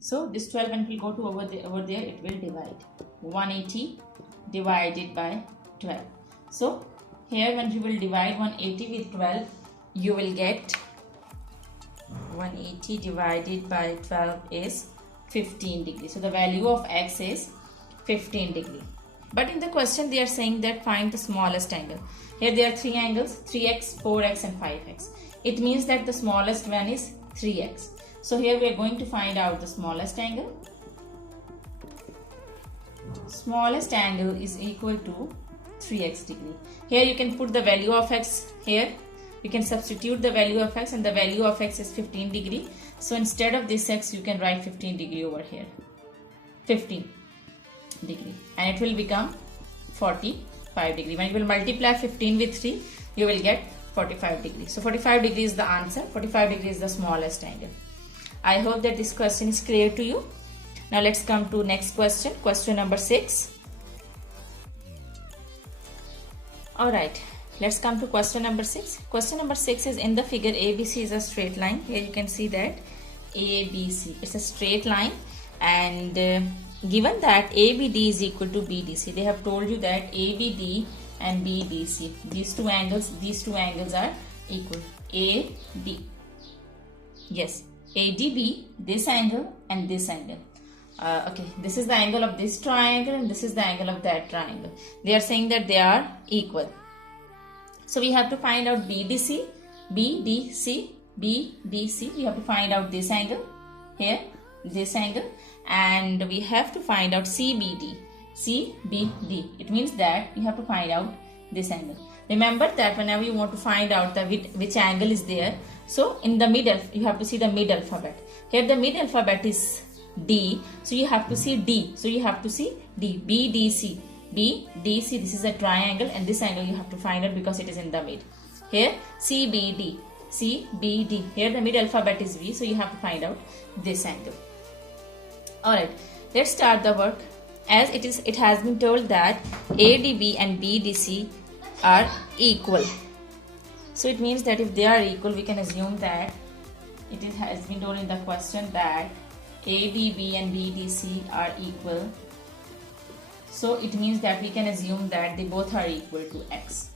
So this 12 when it will go to over there, it will divide. 180 divided by 12. So here when you will divide 180 with 12, you will get 180 divided by 12 is 15 degrees. So the value of x is 15 degree. But in the question they are saying that find the smallest angle. Here there are three angles, 3x, 4x and 5x. It means that the smallest one is 3x. So here we are going to find out the smallest angle. Smallest angle is equal to 3x degree. Here you can put the value of x here. You can substitute the value of x, and the value of x is 15 degree. So instead of this x, you can write 15 degree over here. 15 degree. And it will become 45 degree. When you will multiply 15 with 3, you will get 45 degrees. So 45 degree is the answer. 45 degree is the smallest angle. I hope that this question is clear to you. Now let's come to next question. Question number 6. Alright. Let's come to question number 6. Question number 6 is in the figure ABC is a straight line. Here you can see that ABC. It's a straight line, and given that ABD is equal to BDC, they have told you that ABD and BDC, these two angles are equal. AD, yes, ADB, this angle and this angle. Okay, this is the angle of this triangle and this is the angle of that triangle. They are saying that they are equal. So we have to find out BDC. We have to find out this angle here, this angle, and we have to find out CBD. It means that you have to find out this angle. Remember that whenever you want to find out which angle is there, so in the middle you have to see the mid alphabet. Here the mid alphabet is D, so you have to see D. So you have to see D. BDC. BDC, this is a triangle, and this angle you have to find out because it is in the mid. Here CBD. Here the mid alphabet is V, so you have to find out this angle. Alright, let's start the work. As it has been told that ADB and BDC are equal. So it means that if they are equal, we can assume that has been told in the question that ADB and BDC are equal. So it means that we can assume that they both are equal to x.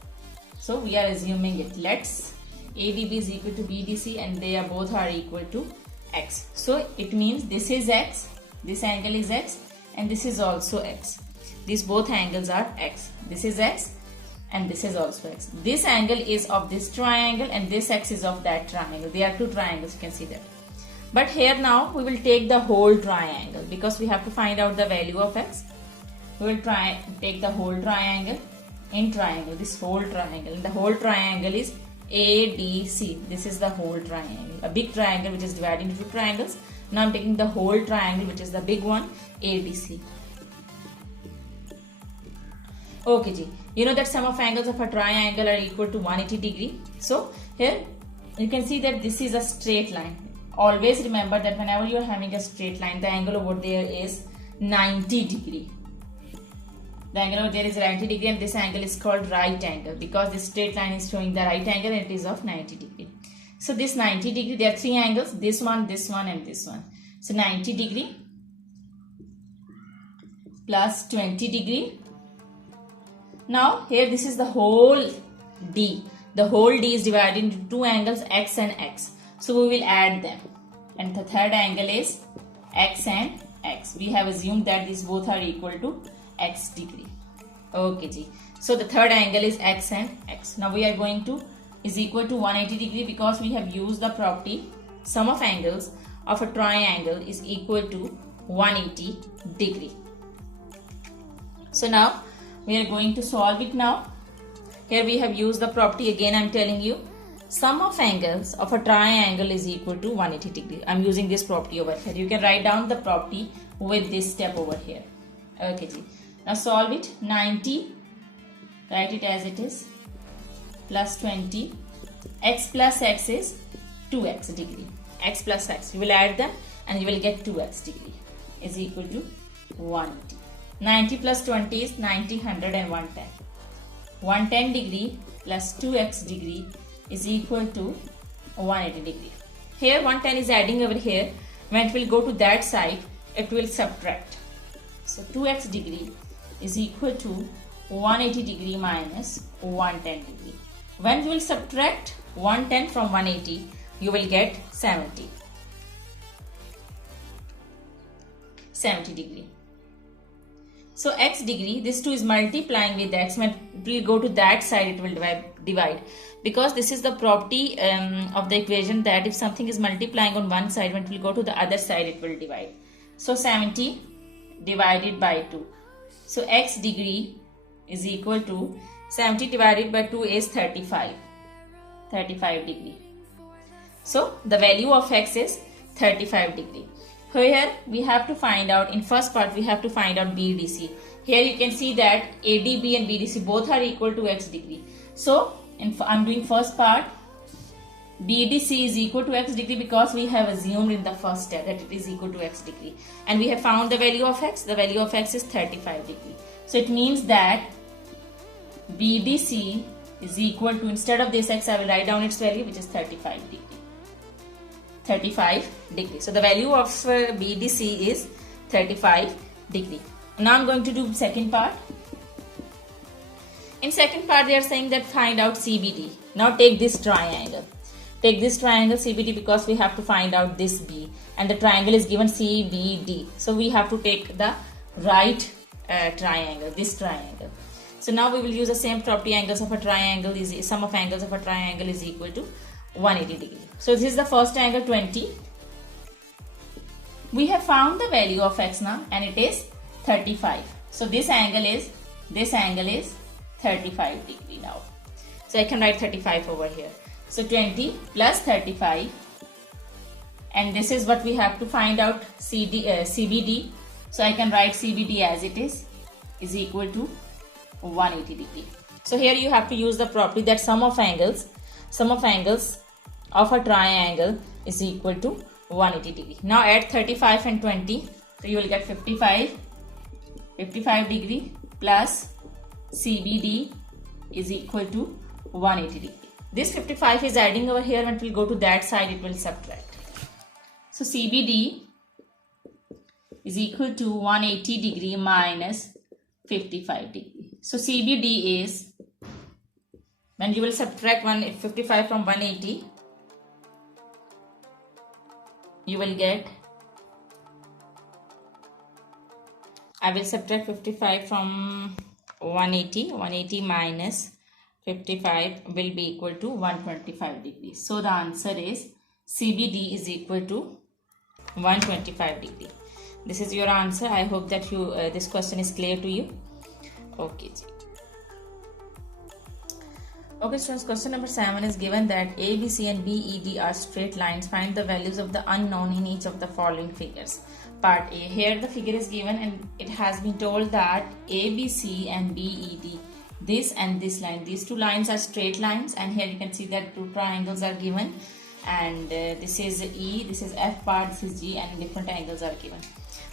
So we are assuming it. Let's ADB is equal to BDC and they both are equal to x. So it means this is x, this angle is x, and this is also x. These both angles are x. This is x and this is also x. This angle is of this triangle and this x is of that triangle. There are two triangles, you can see that. But here now we will take the whole triangle because we have to find out the value of x. We will take the whole triangle in triangle, this whole triangle, and the whole triangle is ADC. This is the whole triangle, a big triangle which is divided into two triangles. Now I'm taking the whole triangle, which is the big one, ADC. Okay ji, you know that sum of angles of a triangle are equal to 180 degree. So here you can see that this is a straight line. Always remember that whenever you are having a straight line, the angle over there is 90 degree. The angle over there is 90 degree, and this angle is called right angle because this straight line is showing the right angle and it is of 90 degree. So this 90 degree, there are three angles, this one and this one. So 90 degree plus 20 degree. Now here this is the whole D. The whole D is divided into two angles, x and x. So we will add them. And the third angle is x and x. We have assumed that these both are equal to x degree. Okay ji. So the third angle is x and x. Now we are going to is equal to 180 degree because we have used the property sum of angles of a triangle is equal to 180 degree. So now we are going to solve it now. Here we have used the property, again I am telling you, sum of angles of a triangle is equal to 180 degree. I am using this property over here. You can write down the property with this step over here. Okay ji. Now solve it. 90, write it as it is, plus 20, x plus x is 2x degree. X plus x, you will add them and you will get 2x degree is equal to 180. 90 plus 20 is 90, 100 and 110. 110 degree plus 2x degree is equal to 180 degree. Here 110 is adding over here. when it will go to that side, it will subtract. So 2x degree is equal to 180 degree minus 110 degree. When you will subtract 110 from 180, you will get 70 degree. So x degree, this 2 is multiplying with x. When it will go to that side, it will divide. Because this is the property of the equation that if something is multiplying on one side, when it will go to the other side, it will divide. So 70 divided by 2. So x degree is equal to 70 divided by 2 is 35 degree. So the value of x is 35 degree. Here we have to find out, in first part we have to find out BDC. Here you can see that ADB and BDC both are equal to x degree. So I'm doing first part, BDC is equal to x degree because we have assumed in the first step that it is equal to x degree. And we have found the value of x. The value of x is 35 degree. So it means that BDC is equal to, instead of this x, I will write down its value, which is 35 degree. 35 degree. So the value of BDC is 35 degree. Now I'm going to do second part. In second part, they are saying that find out CBD. Now take this triangle. Take this triangle CBD because we have to find out this B. And the triangle is given CBD. So we have to take the right triangle, this triangle. So now we will use the same property. Angles of a triangle is, sum of angles of a triangle is equal to 180 degree. So this is the first angle, 20. We have found the value of x now, and it is 35. So this angle is 35 degree now. So I can write 35 over here. So 20 plus 35, and this is what we have to find out, CBD. So I can write CBD as it is equal to 180 degree. So here you have to use the property that sum of angles of a triangle is equal to 180 degree. Now add 35 and 20, so you will get 55 degree plus CBD is equal to 180 degree. This 55 is adding over here. When it will go to that side, it will subtract. So CBD is equal to 180 degree minus 55 degree. So CBD is, when you will subtract 55 from 180, you will get, I will subtract 55 from 180 minus 55 will be equal to 125 degrees. So the answer is CBD is equal to 125 degree. This is your answer. I hope that you this question is clear to you. Okay. Okay students, question number 7 is given that ABC and BED are straight lines. Find the values of the unknown in each of the following figures. Part A. Here the figure is given and it has been told that ABC and BED, this and this line, these two lines are straight lines, and here you can see that two triangles are given, and this is E, this is F part, this is G, and different angles are given.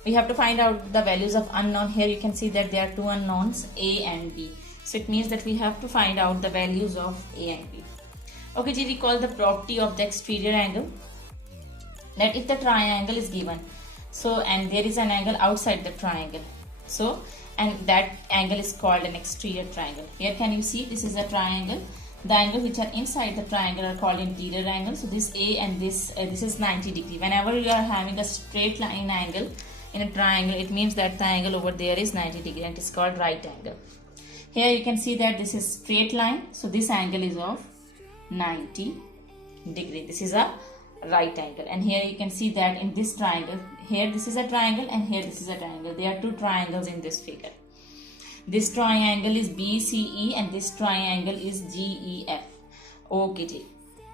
We have to find out the values of unknown. Here you can see that there are two unknowns, A and B. So it means that we have to find out the values of A and B. Okay, ji, recall the property of the exterior angle. That if the triangle is given, so and there is an angle outside the triangle, so and that angle is called an exterior triangle. Here can you see this is a triangle. The angle which are inside the triangle are called interior angle. So this A and this is 90 degree. Whenever you are having a straight line angle in a triangle, it means that the angle over there is 90 degree and it is called right angle. Here you can see that this is straight line, so this angle is of 90 degree. This is a right angle, and here you can see that in this triangle, here this is a triangle and here this is a triangle. There are two triangles in this figure. This triangle is BCE and this triangle is GEF. Okay,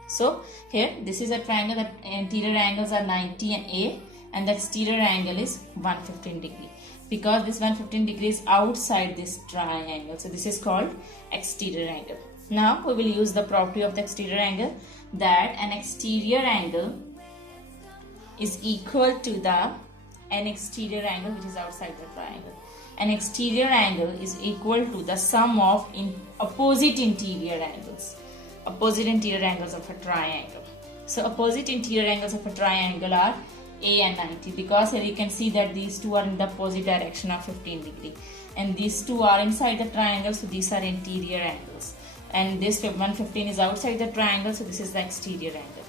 so here this is a triangle, that interior angles are 90 and A, and the exterior angle is 115 degree. Because this 115 degree is outside this triangle, so this is called exterior angle. Now we will use the property of the exterior angle, that an exterior angle is equal to an exterior angle which is outside the triangle. An exterior angle is equal to the sum of opposite interior angles. Opposite interior angles of a triangle. So opposite interior angles of a triangle are A and 90, because here you can see that these two are in the opposite direction of 15 degree, and these two are inside the triangle, so these are interior angles, and this 115 is outside the triangle, so this is the exterior angle.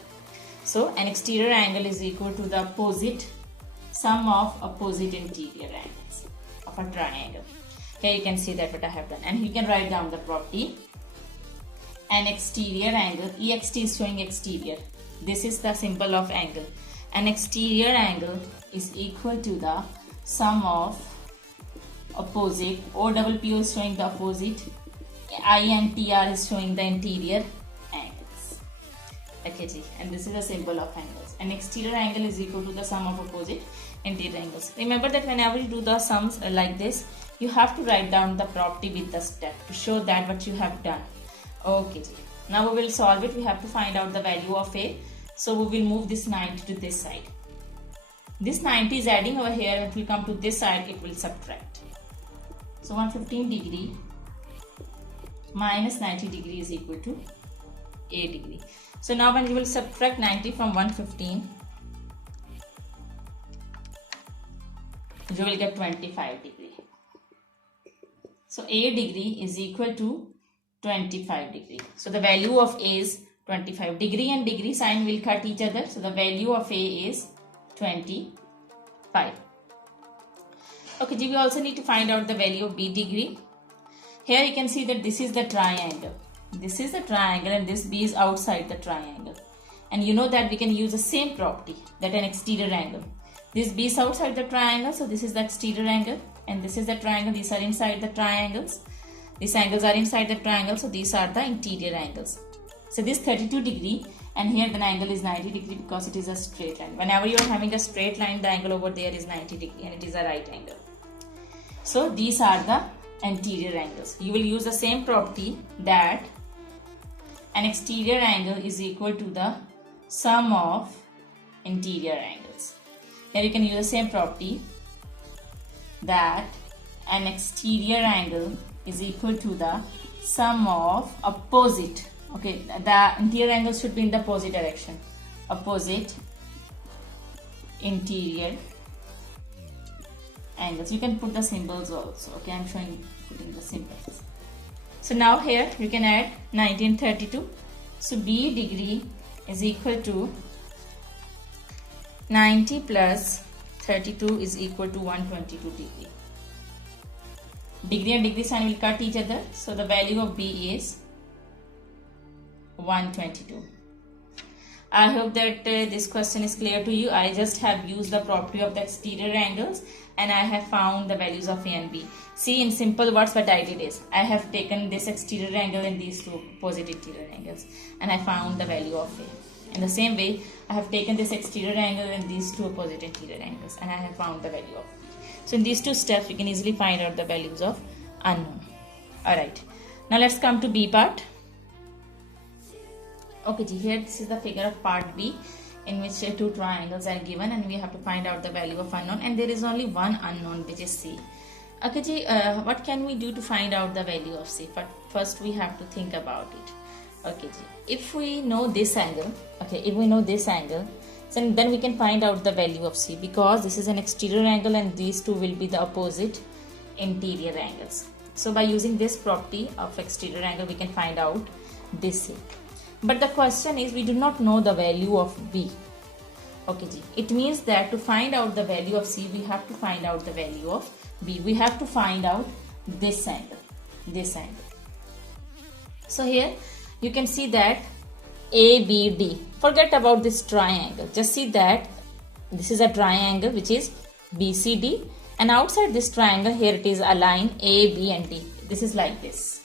So an exterior angle is equal to the opposite sum of opposite interior angles of a triangle. Here you can see that what I have done, and you can write down the property. An exterior angle, ext is showing exterior, this is the symbol of angle. An exterior angle is equal to the sum of opposite, OPPO is showing the opposite, I and TR is showing the interior angles. Okay, and this is the symbol of angles. An exterior angle is equal to the sum of opposite interior angles. Remember that whenever you do the sums like this, you have to write down the property with the step to show that what you have done. Okay, now we will solve it. We have to find out the value of A. So we will move this 90 to this side. This 90 is adding over here, and it will come to this side, it will subtract. So 115 degree minus 90 degree is equal to A degree. So now when you will subtract 90 from 115, you will get 25 degree. So A degree is equal to 25 degree. So the value of A is 25. Degree and degree sign will cut each other. So the value of A is 25. Okay, we also need to find out the value of B degree. Here you can see that this is the triangle. This is the triangle and this B is outside the triangle. And you know that we can use the same property, that an exterior angle. This B is outside the triangle, so this is the exterior angle. And this is the triangle, these are inside the triangles. These angles are inside the triangle, so these are the interior angles. So this 32 degree, and here the angle is 90 degree because it is a straight line. Whenever you are having a straight line, the angle over there is 90 degree and it is a right angle. So these are the interior angles. You will use the same property that an exterior angle is equal to the sum of interior angles. Here you can use the same property that an exterior angle is equal to the sum of opposite. Okay, the interior angle should be in the opposite direction. Opposite interior angles. You can put the symbols also. Okay, I'm putting the symbols. So now here you can add 90 and 32. So B degree is equal to 90 plus 32 is equal to 122 degree. Degree and degree sign will cut each other. So the value of B is 122. I hope that this question is clear to you. I just have used the property of the exterior angles and I have found the values of A and B. See, in simple words what I did is, I have taken this exterior angle and these two opposite interior angles and I found the value of A. In the same way, I have taken this exterior angle and these two opposite interior angles and I have found the value of B. So in these two steps, you can easily find out the values of unknown. Alright, now let's come to B part. Okay, here this is the figure of part B, in which two triangles are given and we have to find out the value of unknown, and there is only one unknown, which is C. Okay, what can we do to find out the value of C? But first we have to think about it. Okay, if we know this angle, then we can find out the value of C, because this is an exterior angle and these two will be the opposite interior angles. So by using this property of exterior angle, we can find out this C. But the question is, we do not know the value of B. Okay, it means that to find out the value of C, we have to find out the value of B. We have to find out this angle. So here you can see that ABD. Forget about this triangle. Just see that this is a triangle which is BCD, and outside this triangle here it is a line A, B and D. This is like this.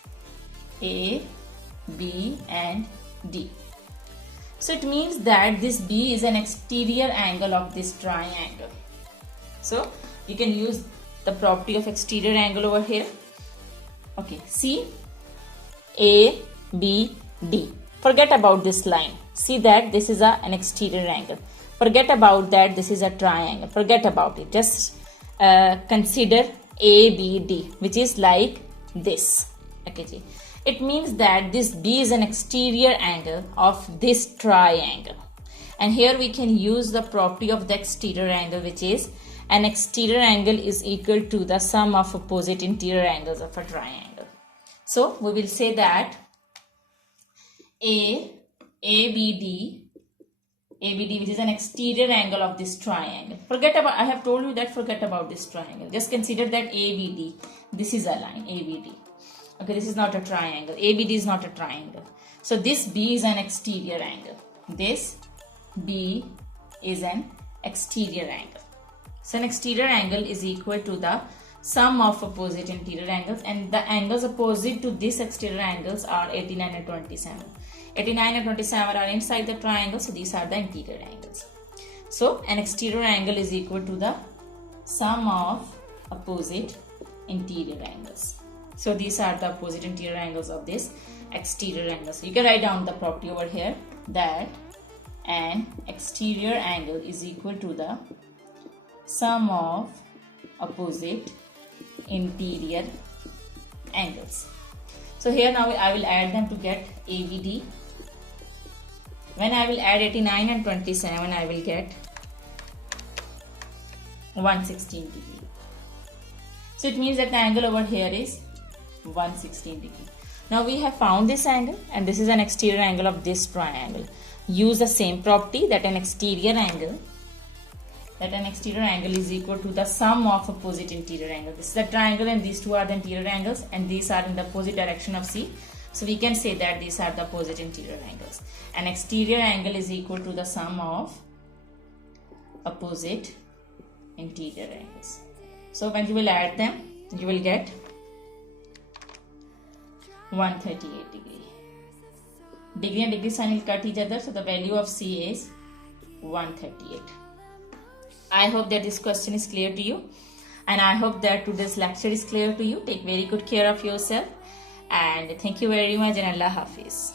A, B and D. So it means that this B is an exterior angle of this triangle. So you can use the property of exterior angle over here. Okay, see, A, B, D. Forget about this line. See that this is an exterior angle. Forget about that this is a triangle. Forget about it. Just consider A, B, D, which is like this. Okay, it means that this B is an exterior angle of this triangle. And here we can use the property of the exterior angle, which is an exterior angle is equal to the sum of opposite interior angles of a triangle. So we will say that ABD, which is an exterior angle of this triangle. I have told you that forget about this triangle. Just consider that ABD, this is a line, ABD. Okay, this is not a triangle. ABD is not a triangle. So this B is an exterior angle. This B is an exterior angle. So an exterior angle is equal to the sum of opposite interior angles, and the angles opposite to this exterior angles are 89 and 27. 89 and 27 are inside the triangle, so these are the interior angles. So an exterior angle is equal to the sum of opposite interior angles. So these are the opposite interior angles of this exterior angle. So you can write down the property over here that an exterior angle is equal to the sum of opposite interior angles. So here now I will add them to get ABD. When I will add 89 and 27, I will get 116 degree. So it means that the angle over here is 116 degree. Now we have found this angle, and this is an exterior angle of this triangle. Use the same property that an exterior angle is equal to the sum of opposite interior angles. This is the triangle and these two are the interior angles, and these are in the opposite direction of C. So we can say that these are the opposite interior angles. An exterior angle is equal to the sum of opposite interior angles. So when you will add them, you will get 138 degree. Degree and degree sign will cut each other, so the value of C is 138. I hope that this question is clear to you, and I hope that today's lecture is clear to you. Take very good care of yourself, and thank you very much, and Allah Hafiz.